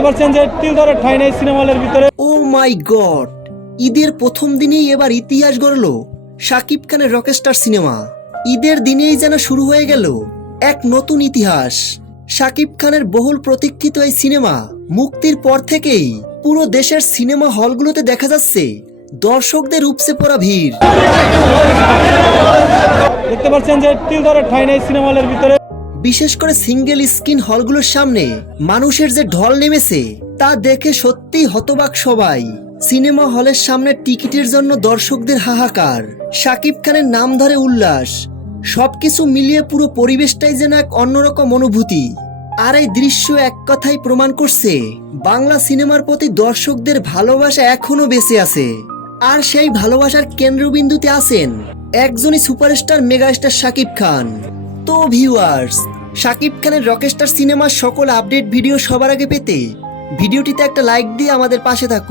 দেখতে পাচ্ছেন যে তিল ধরে ঠাই নাই সিনেমা হলের ভিতরে। ও মাই গড, ঈদের প্রথম দিনেই এবার ইতিহাস গড়ল শাকিব খানের রকস্টার সিনেমা। ঈদের দিনেই যেন শুরু হয়ে গেল এক নতুন ইতিহাস। শাকিব খানের বহুল প্রতীক্ষিত এই সিনেমা মুক্তির পর থেকেই পুরো দেশের সিনেমা হলগুলোতে দেখা যাচ্ছে দর্শকদের উপচে পড়া ভিড়। দেখতে পাচ্ছেন যে তিল ধরে ঠাই নাই সিনেমা হলের ভিতরে। বিশেষ করে সিঙ্গেল স্ক্রিন হলগুলোর সামনে মানুষের যে ঢল নেমেছে তা দেখে সত্যিই হতবাক সবাই। সিনেমা হলের সামনে টিকিটের জন্য দর্শকদের হাহাকার, শাকিব খানের নাম ধরে উল্লাস, সবকিছু মিলিয়ে পুরো পরিবেশটাই যেন এক অন্যরকম অনুভূতি। আর এই দৃশ্য এক কথাই প্রমাণ করছে বাংলা সিনেমার প্রতি দর্শকদের ভালোবাসা এখনো বেঁচে আছে। আর সেই ভালোবাসার কেন্দ্রবিন্দুতে আছেন একজনই সুপারস্টার মেগাস্টার শাকিব খান। তো ভিউয়ার্স, শাকিব খানের রকস্টার সিনেমার সকল আপডেট ভিডিও সবার আগে পেতে ভিডিওটিতে একটা লাইক দিয়ে আমাদের পাশে থাকুন।